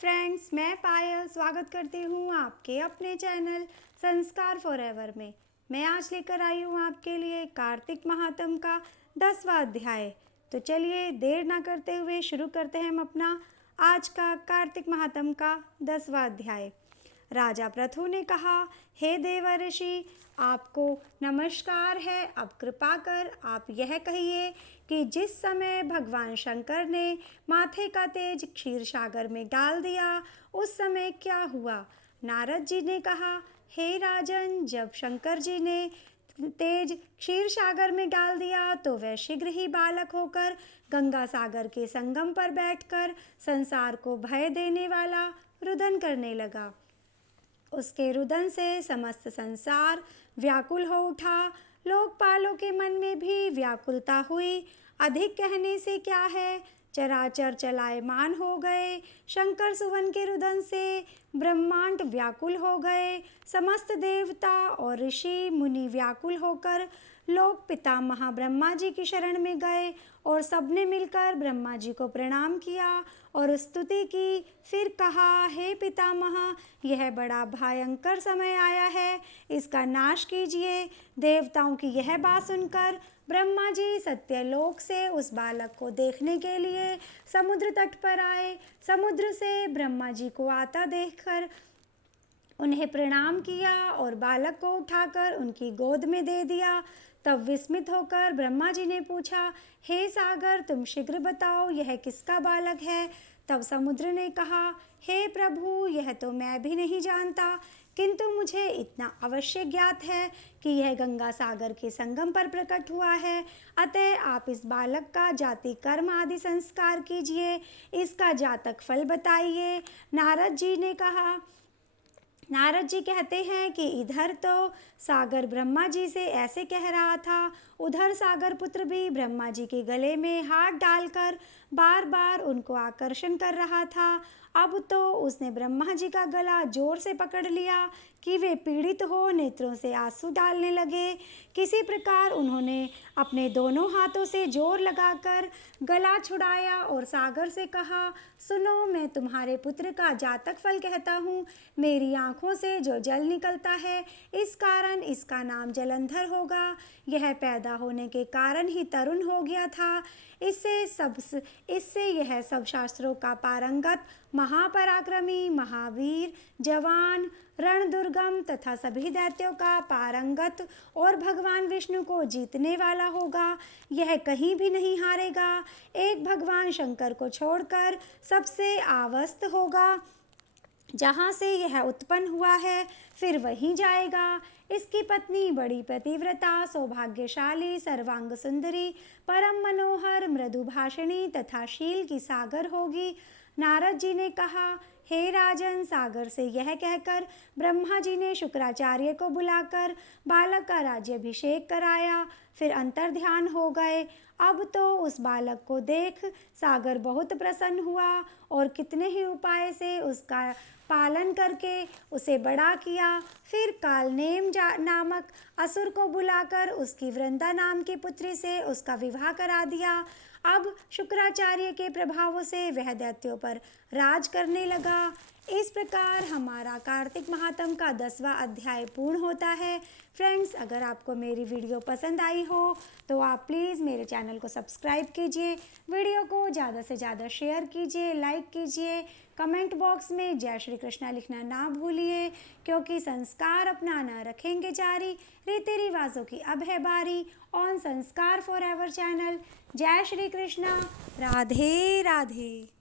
Friends, मैं पायल स्वागत करती हूँ आपके अपने चैनल संस्कार फॉरएवर में। मैं आज लेकर आई हूँ आपके लिए कार्तिक महात्म का 10वां अध्याय। तो चलिए देर ना करते हुए शुरू करते हैं हम अपना आज का कार्तिक महात्म का 10वां अध्याय। राजा पृथु ने कहा, हे देवर्षि, आपको नमस्कार है। अब कृपा कर आप यह कहिए कि जिस समय भगवान शंकर ने माथे का तेज क्षीर सागर में डाल दिया उस समय क्या हुआ। नारद जी ने कहा, हे राजन, जब शंकर जी ने तेज क्षीर सागर में डाल दिया तो वह शीघ्र ही बालक होकर गंगा सागर के संगम पर बैठकर संसार को भय देने वाला रुदन करने लगा। उसके रुदन से समस्त संसार व्याकुल हो उठा। लोकपालों के मन में भी व्याकुलता हुई। अधिक कहने से क्या है, चराचर चलायमान हो गए। शंकर सुवन के रुदन से ब्रह्मांड व्याकुल हो गए। समस्त देवता और ऋषि मुनि व्याकुल होकर लोक पितामह ब्रह्मा जी की शरण में गए और सबने मिलकर ब्रह्मा जी को प्रणाम किया और स्तुति की। फिर कहा, हे पितामह, यह बड़ा भयंकर समय आया है, इसका नाश कीजिए। देवताओं की यह बात सुनकर ब्रह्मा जी सत्यलोक से उस बालक को देखने के लिए समुद्र तट पर आए। समुद्र से ब्रह्मा जी को आता देखकर उन्हें प्रणाम किया और बालक को उठाकर उनकी गोद में दे दिया। तब विस्मित होकर ब्रह्मा जी ने पूछा, हे सागर, तुम शीघ्र बताओ यह किसका बालक है। तब समुद्र ने कहा, हे प्रभु, यह तो मैं भी नहीं जानता, किंतु मुझे इतना अवश्य ज्ञात है कि यह गंगा सागर के संगम पर प्रकट हुआ है। अतः आप इस बालक का जाति कर्म आदि संस्कार कीजिए, इसका जातक फल बताइए। नारद जी कहते हैं कि इधर तो सागर ब्रह्मा जी से ऐसे कह रहा था, उधर सागर पुत्र भी ब्रह्मा जी के गले में हाथ डालकर बार बार उनको आकर्षण कर रहा था। अब तो उसने ब्रह्मा जी का गला जोर से पकड़ लिया कि वे पीड़ित हो नेत्रों से आंसू डालने लगे। किसी प्रकार उन्होंने अपने दोनों हाथों से जोर लगाकर गला छुड़ाया और सागर से कहा, सुनो, मैं तुम्हारे पुत्र का जातक फल कहता हूँ। मेरी आँखों से जो जल निकलता है, इस कारण इसका नाम जलंधर होगा। यह पैदा होने के कारण ही तरुण हो गया था। इससे यह सब शास्त्रों का पारंगत, महापराक्रमी, महावीर, जवान, रण दुर्गम तथा सभी दैत्यों का पारंगत और भगवान विष्णु को जीतने वाला होगा। यह कहीं भी नहीं हारेगा। एक भगवान शंकर को छोड़कर सबसे आवस्थ होगा। जहाँ से यह उत्पन्न हुआ है फिर वहीं जाएगा। इसकी पत्नी बड़ी पतिव्रता, सौभाग्यशाली, सर्वांग सुंदरी, परम मनोहर, मृदुभाषिणी तथा शील की सागर होगी। नारद जी ने कहा, हे राजन, सागर से यह कहकर ब्रह्मा जी ने शुक्राचार्य को बुलाकर बालक का राज्याभिषेक कराया। फिर अंतर्ध्यान हो गए। अब तो उस बालक को देख सागर बहुत प्रसन्न हुआ और कितने ही उपाय से उसका पालन करके उसे बड़ा किया। फिर कालनेम नामक असुर को बुलाकर उसकी वृंदा नाम की पुत्री से उसका विवाह करा दिया। अब शुक्राचार्य के प्रभाव से वह दैत्यों पर राज करने लगा। इस प्रकार हमारा कार्तिक महात्म का 10वां अध्याय पूर्ण होता है। फ्रेंड्स, अगर आपको मेरी वीडियो पसंद आई हो तो आप प्लीज़ मेरे चैनल को सब्सक्राइब कीजिए, वीडियो को ज़्यादा से ज़्यादा शेयर कीजिए, लाइक कीजिए, कमेंट बॉक्स में जय श्री कृष्णा लिखना ना भूलिए, क्योंकि संस्कार अपनाना रखेंगे जारी, रीति रिवाजों की अब है बारी। ऑन संस्कार फॉरएवर चैनल। जय श्री कृष्णा। राधे राधे।